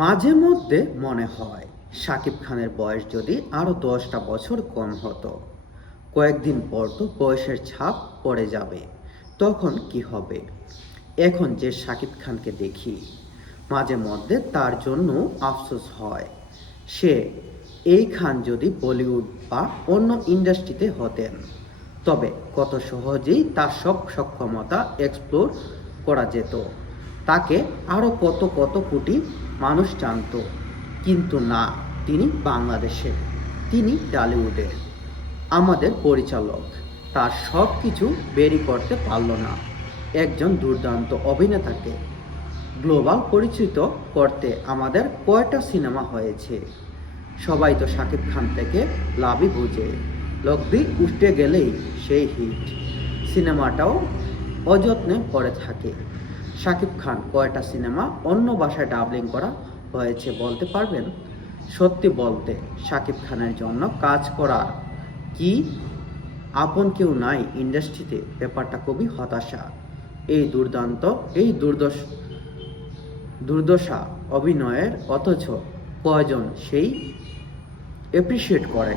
মাঝে মধ্যে মনে হয় শাকিব খানের বয়স যদি আরও 10টা বছর কম হতো। কয়েকদিন পর তো বয়সের ছাপ পড়ে যাবে, তখন কি হবে? এখন যে শাকিব খানকে দেখি, মাঝে মধ্যে তার জন্য আফসোস হয়। সে এই খান যদি বলিউড বা অন্য ইন্ডাস্ট্রিতে হতেন, তবে কত সহজেই তার সব সক্ষমতা এক্সপ্লোর করা যেত। তাকে আরও কত কত কোটি মানুষ জানত। কিন্তু না, তিনি বাংলাদেশে, তিনি টলিউডের আমাদের পরিচালক তার সব কিছু বেরি করতে পারল না। একজন দুর্দান্ত অভিনেতাকে গ্লোবাল পরিচিত করতে আমাদের কয়টা সিনেমা হয়েছে? সবাই তো শাকিব খান থেকে লাভই বুঝে। লগদি উঠে গেলেই সেই হিট সিনেমাটাও অযত্নে পড়ে থাকে। শাকিব খান কয়টা সিনেমা অন্য ভাষায় ডাবলিং করা হয়েছে বলতে পারবেন? সত্যি বলতে শাকিব খানের জন্য কাজ করার কি আপন কেউ নাই ইন্ডাস্ট্রিতে, ব্যাপারটা খুবই হতাশা। এই দুর্দান্ত এই দুর্দশা অভিনয়ের, অথচ কয়জন সেই অ্যাপ্রিসিয়েট করে?